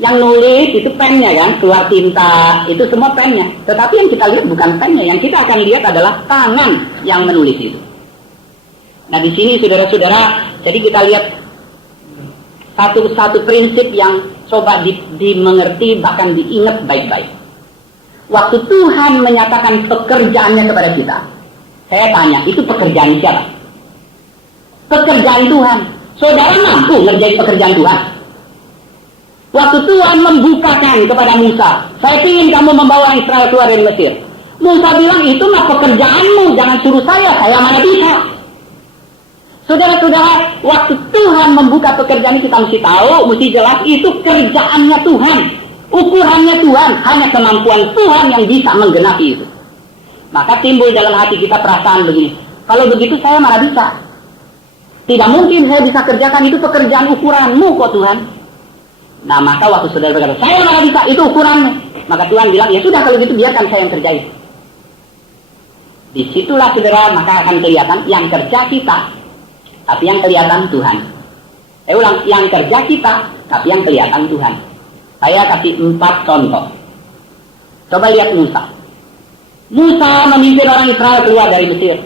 Yang nulis itu pennya kan, keluar tinta, itu semua pennya. Tetapi yang kita lihat bukan pennya, yang kita akan lihat adalah tangan yang menulis itu. Nah di sini saudara-saudara, jadi kita lihat satu prinsip yang coba dimengerti, bahkan diingat baik-baik. Waktu Tuhan menyatakan pekerjaannya kepada kita, saya tanya, itu pekerjaan siapa? Pekerjaan Tuhan. Saudara mampu ngerjain pekerjaan Tuhan? Waktu Tuhan membukakan kepada Musa, saya ingin kamu membawa Israel keluar dari Mesir. Musa bilang, itu mah pekerjaanmu, jangan suruh saya mana bisa. Saudara-saudara, waktu Tuhan membuka pekerjaan kita mesti tahu, mesti jelas, itu kerjaannya Tuhan. Ukurannya Tuhan, hanya kemampuan Tuhan yang bisa menggenapi itu. Maka timbul dalam hati kita perasaan begini, kalau begitu saya mana bisa. Tidak mungkin saya bisa kerjakan, itu pekerjaan ukuranmu kok Tuhan. Nah maka waktu saudara berkata, saya malah bisa, itu ukuranmu. Maka Tuhan bilang, ya sudah kalau gitu biarkan saya yang kerjain. Disitulah saudara, maka akan kelihatan yang kerja kita, tapi yang kelihatan Tuhan. Saya ulang, yang kerja kita, tapi yang kelihatan Tuhan. Saya kasih 4 contoh. Coba lihat Musa. Musa memimpin orang Israel keluar dari Mesir.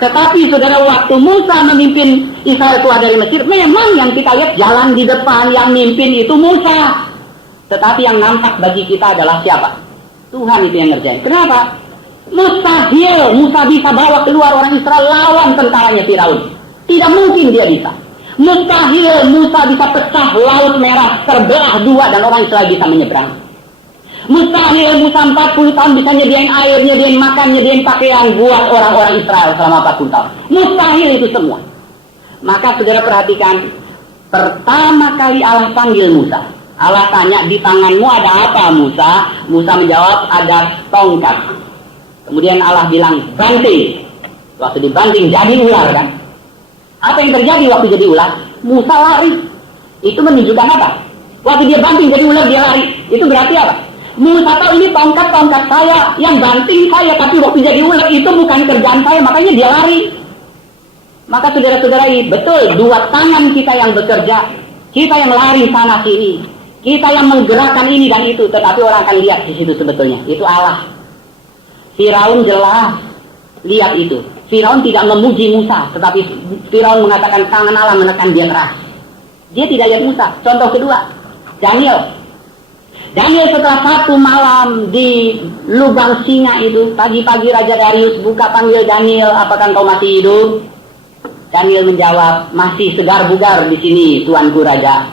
Tetapi saudara, waktu Musa memimpin Israel keluar dari Mesir, memang yang kita lihat jalan di depan, yang mimpin itu Musa. Tetapi yang nampak bagi kita adalah siapa? Tuhan itu yang ngerjain. Kenapa? Mustahil Musa bisa bawa keluar orang Israel lawan tentaranya Firaun. Tidak mungkin dia bisa. Mustahil Musa bisa pecah laut merah terbelah 2 dan orang Israel bisa menyeberang. Mustahil Musa 40 tahun bisa nyediain air, nyediain makan, nyediain pakaian buat orang-orang Israel selama 40 tahun. Mustahil itu semua. Maka saudara perhatikan, pertama kali Allah panggil Musa. Allah tanya, di tanganmu ada apa Musa? Musa menjawab, ada tongkat. Kemudian Allah bilang, banting. Waktu dibanting jadi ular kan? Apa yang terjadi waktu jadi ular? Musa lari. Itu menunjukkan apa? Waktu dia banting jadi ular dia lari. Itu berarti apa? Musa tahu ini tongkat saya, yang banting saya, tapi waktu jadi ular itu bukan kerjaan saya, makanya dia lari. Maka saudara-saudara, betul, 2 tangan kita yang bekerja, kita yang lari sana sini, kita yang menggerakkan ini dan itu, tetapi orang akan lihat di situ sebetulnya, itu Allah. Firaun jelas lihat itu. Firaun tidak memuji Musa, tetapi Firaun mengatakan tangan Allah menekan dia keras. Dia tidak lihat Musa. Contoh kedua, Daniel setelah 1 malam di lubang singa itu, pagi-pagi Raja Darius buka panggil Daniel, apakah engkau masih hidup? Daniel menjawab, masih segar bugar di sini, tuanku Raja.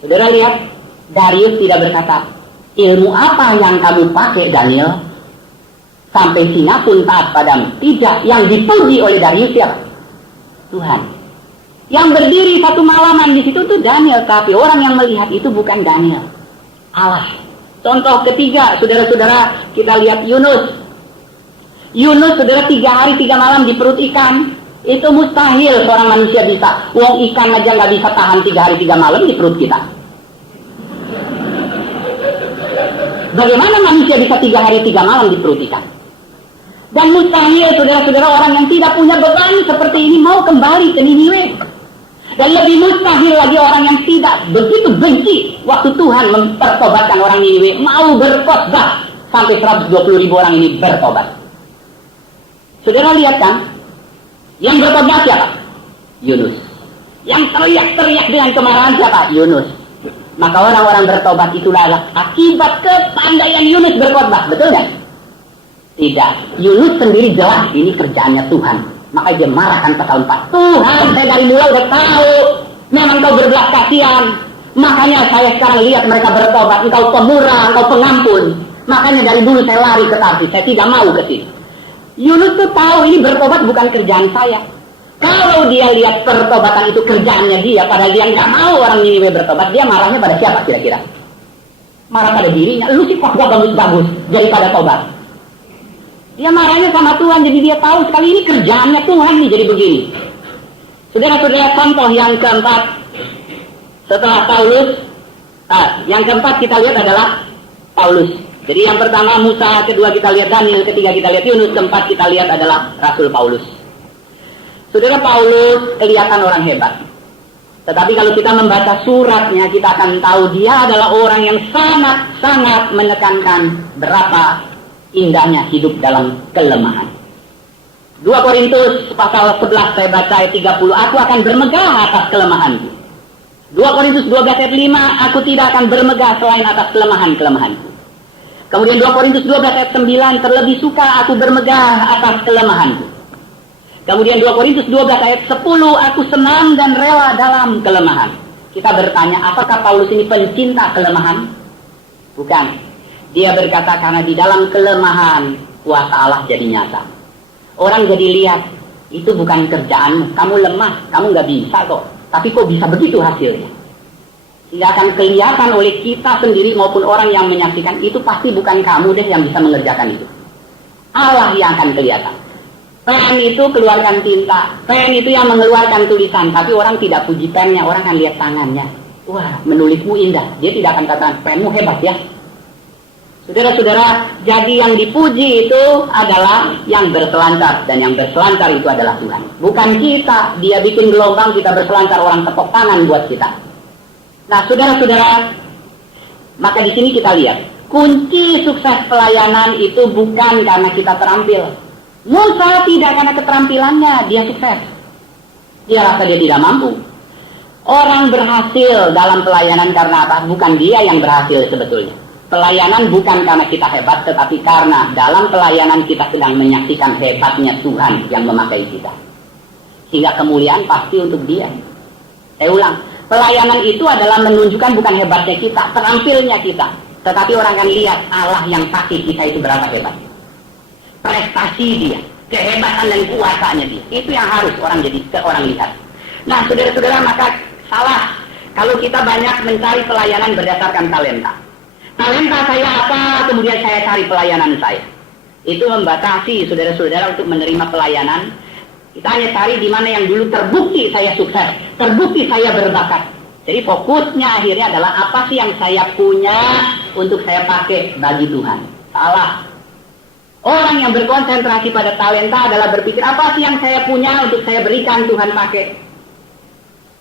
Saudara lihat, Darius tidak berkata, ilmu apa yang kamu pakai Daniel? Sampai singa pun taat padamu. Tidak, yang dipuji oleh Darius siapa? Tuhan. Yang berdiri 1 malaman di situ tuh Daniel, tapi orang yang melihat itu bukan Daniel. Allah. Contoh ketiga, saudara-saudara, kita lihat Yunus. Yunus, saudara, 3 hari 3 malam di perut ikan. Itu mustahil seorang manusia bisa. Wong ikan aja nggak bisa tahan 3 hari 3 malam di perut kita. Bagaimana manusia bisa 3 hari 3 malam di perut ikan? Dan mustahil, saudara-saudara, orang yang tidak punya beban seperti ini mau kembali ke Niniwe. Dan lebih mustahil lagi orang yang tidak begitu benci waktu Tuhan mempertobatkan orang Niniwe, mau berkhotbah sampai 120.000 orang ini bertobat. Saudara lihat kan, yang bertobat siapa? Yunus. Yang teriak-teriak dengan kemarahan siapa? Yunus. Maka orang-orang bertobat itulah akibat kepandaian Yunus berkhotbah, betul nggak? Tidak. Yunus sendiri jelas ini kerjaannya Tuhan. Maka dia marahkan pasal 4. Tuhan, saya dari mulai udah tahu memang kau berbelas kasihan. Makanya saya sekarang lihat mereka bertobat. Engkau pemurah, engkau pengampun. Makanya dari dulu saya lari ke Tarsis. Saya tidak mau ke sini. Yunus tuh tahu ini bertobat bukan kerjaan saya. Kalau dia lihat pertobatan itu kerjaannya dia, padahal dia nggak mau orang Niniwe bertobat, dia marahnya pada siapa kira-kira? Marah pada dirinya. Lu sih kok gak bagus-bagus daripada tobat. Dia marahnya sama Tuhan, jadi dia tahu sekali ini kerjaannya Tuhan nih, jadi begini. Saudara-saudara, contoh yang keempat setelah Paulus, yang keempat kita lihat adalah Paulus. Jadi yang pertama Musa, kedua kita lihat Daniel, ketiga kita lihat Yunus, keempat kita lihat adalah Rasul Paulus. Saudara, Paulus kelihatan orang hebat. Tetapi kalau kita membaca suratnya, kita akan tahu dia adalah orang yang sangat-sangat menekankan berapa indahnya hidup dalam kelemahan. 2 Korintus pasal 11 saya baca ayat 30, aku akan bermegah atas kelemahanku. 2 Korintus 12 ayat 5, aku tidak akan bermegah selain atas kelemahan-kelemahanku. Kemudian 2 Korintus 12 ayat 9, terlebih suka aku bermegah atas kelemahanku. Kemudian 2 Korintus 12 ayat 10, aku senang dan rela dalam kelemahan. Kita bertanya, apakah Paulus ini pencinta kelemahan? Bukan. Dia berkata karena di dalam kelemahan kuasa Allah jadi nyata. Orang jadi lihat, itu bukan kerjaanmu, kamu lemah, kamu nggak bisa kok. Tapi kok bisa begitu hasilnya? Sehingga akan kelihatan oleh kita sendiri maupun orang yang menyaksikan, itu pasti bukan kamu deh yang bisa mengerjakan itu. Allah yang akan kelihatan. Pen itu keluarkan tinta, pen itu yang mengeluarkan tulisan, tapi orang tidak puji pennya, orang akan lihat tangannya. Wah, menulismu indah. Dia tidak akan katakan, penmu hebat ya. Saudara-saudara, jadi yang dipuji itu adalah yang berselancar, dan yang berselancar itu adalah Tuhan. Bukan kita, dia bikin gelombang, kita berselancar, orang tepuk tangan buat kita. Nah, saudara-saudara, maka di sini kita lihat, kunci sukses pelayanan itu bukan karena kita terampil. Musa tidak karena keterampilannya, dia sukses. Dia rasa dia tidak mampu. Orang berhasil dalam pelayanan karena apa? Bukan dia yang berhasil sebetulnya. Pelayanan bukan karena kita hebat, tetapi karena dalam pelayanan kita sedang menyaksikan hebatnya Tuhan yang memakai kita. Sehingga kemuliaan pasti untuk dia. Saya ulang, pelayanan itu adalah menunjukkan bukan hebatnya kita, terampilnya kita. Tetapi orang akan lihat Allah yang pakai kita itu berapa hebat. Prestasi dia, kehebatan dan kuasanya dia. Itu yang harus orang lihat. Nah, saudara-saudara, maka salah kalau kita banyak mencari pelayanan berdasarkan talenta. Talenta saya apa, kemudian saya cari pelayanan saya. Itu membatasi saudara-saudara untuk menerima pelayanan. Kita hanya cari di mana yang dulu terbukti saya sukses, terbukti saya berbakat. Jadi fokusnya akhirnya adalah apa sih yang saya punya untuk saya pakai bagi Tuhan. Salah. Orang yang berkonsentrasi pada talenta adalah berpikir apa sih yang saya punya untuk saya berikan Tuhan pakai.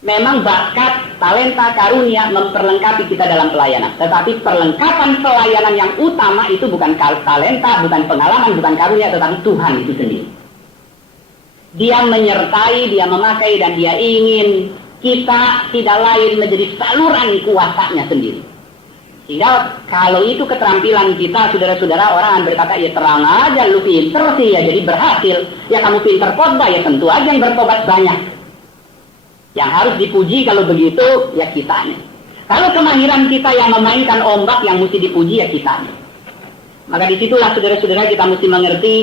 Memang bakat, talenta, karunia memperlengkapi kita dalam pelayanan. Tetapi perlengkapan pelayanan yang utama itu bukan talenta, bukan pengalaman, bukan karunia, tetapi Tuhan itu sendiri. Dia menyertai, dia memakai, dan dia ingin kita tidak lain menjadi saluran kuasanya sendiri. Sehingga kalau itu keterampilan kita, saudara-saudara, orang akan berkata, ya terang aja, lu pinter sih, ya jadi berhasil. Ya kamu pinter khotbah, ya tentu aja yang bertobat banyak. Yang harus dipuji kalau begitu, ya kitanya. Kalau kemahiran kita yang memainkan ombak, yang mesti dipuji, ya kitanya. Maka disitulah saudara-saudara kita mesti mengerti,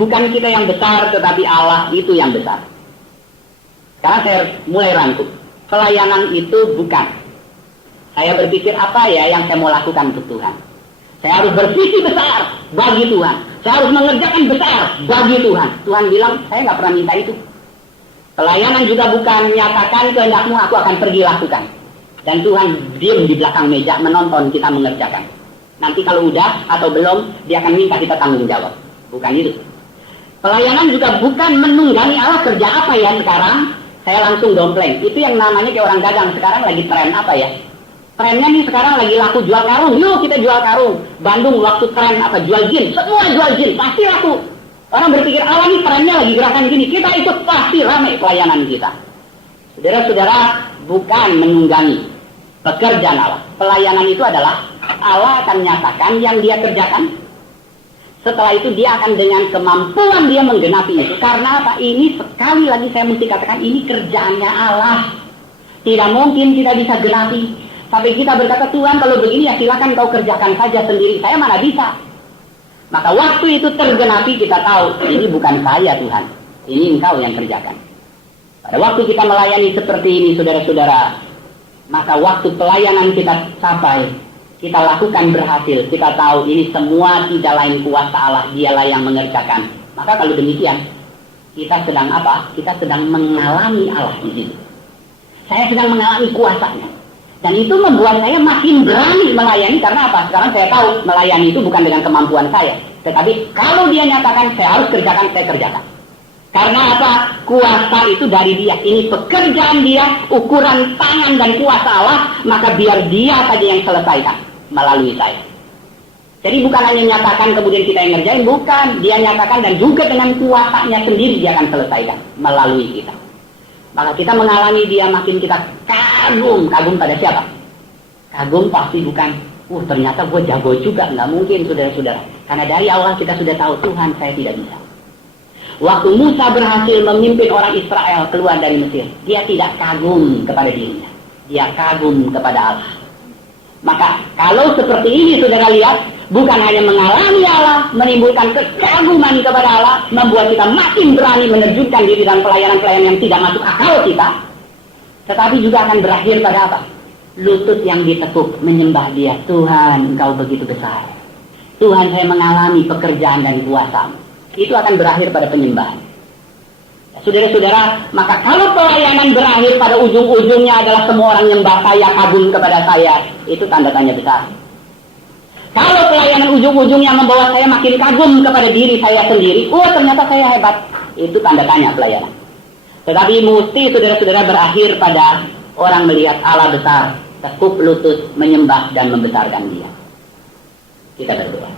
bukan kita yang besar, tetapi Allah itu yang besar. Sekarang saya mulai rangkum. Pelayanan itu bukan. Saya berpikir apa ya yang saya mau lakukan untuk Tuhan. Saya harus bervisi besar bagi Tuhan. Saya harus mengerjakan besar bagi Tuhan. Tuhan bilang, saya nggak pernah minta itu. Pelayanan juga bukan menyatakan kehendakmu aku akan pergi lakukan. Dan Tuhan diam di belakang meja menonton kita mengerjakan. Nanti kalau udah atau belum, dia akan minta kita tanggung jawab. Bukan itu. Pelayanan juga bukan menunggangi Allah kerja apa ya sekarang. Saya langsung dompleng. Itu yang namanya kayak orang dagang. Sekarang lagi tren apa ya? Trennya nih sekarang lagi laku jual karung. Yuk kita jual karung. Bandung waktu tren apa? Jual jin. Semua jual jin. Pasti laku. Orang berpikir, Allah ini trennya lagi gerakan gini. Kita ikut pasti ramai pelayanan kita. Saudara-saudara, bukan menunggangi pekerjaan Allah. Pelayanan itu adalah Allah akan nyatakan yang dia kerjakan. Setelah itu dia akan dengan kemampuan dia menggenapi itu. Karena apa? Ini sekali lagi saya mesti katakan, ini kerjaannya Allah. Tidak mungkin kita bisa genapi. Sampai kita berkata, Tuhan kalau begini ya silakan kau kerjakan saja sendiri. Saya mana bisa. Maka waktu itu tergenapi kita tahu, ini bukan saya Tuhan. Ini engkau yang kerjakan. Pada waktu kita melayani seperti ini saudara-saudara, maka waktu pelayanan kita capai, kita lakukan berhasil, kita tahu ini semua tidak lain kuasa Allah, dialah yang mengerjakan. Maka kalau demikian, kita sedang apa? Kita sedang mengalami Allah di sini. Saya sedang mengalami kuasanya. Dan itu membuat saya makin berani melayani, karena apa? Sekarang saya tahu melayani itu bukan dengan kemampuan saya. Tetapi kalau dia nyatakan saya harus kerjakan, saya kerjakan. Karena apa? Kuasa itu dari dia. Ini pekerjaan dia, ukuran tangan dan kuasa Allah, maka biar dia saja yang selesaikan melalui saya. Jadi bukan hanya nyatakan kemudian kita yang ngerjain, bukan. Dia nyatakan dan juga dengan kuasanya sendiri dia akan selesaikan melalui kita. Maka kita mengalami dia makin kita kagum. Kagum pada siapa? Kagum pasti bukan, ternyata gue jago juga. Nggak mungkin, saudara-saudara. Karena dari awal kita sudah tahu, Tuhan saya tidak bisa. Waktu Musa berhasil memimpin orang Israel keluar dari Mesir, dia tidak kagum kepada dirinya. Dia kagum kepada Allah. Maka kalau seperti ini saudara lihat, bukan hanya mengalami Allah, menimbulkan kekaguman kepada Allah, membuat kita makin berani menerjunkan diri dalam pelayanan-pelayanan yang tidak masuk akal kita, tetapi juga akan berakhir pada apa? Lutut yang ditekuk menyembah dia. Tuhan, Engkau begitu besar. Tuhan, saya mengalami pekerjaan dan kuasa-Mu. Itu akan berakhir pada penyembahan. Saudara-saudara, maka kalau pelayanan berakhir pada ujung-ujungnya adalah semua orang nyembah saya, kagum kepada saya, itu tanda tanya besar. Kalau pelayanan ujung-ujungnya membawa saya makin kagum kepada diri saya sendiri, ternyata saya hebat, itu tanda tanya pelayanan. Tetapi mesti saudara-saudara berakhir pada orang melihat Allah besar, tekuk lutut, menyembah dan membesarkan dia. Kita berdoa.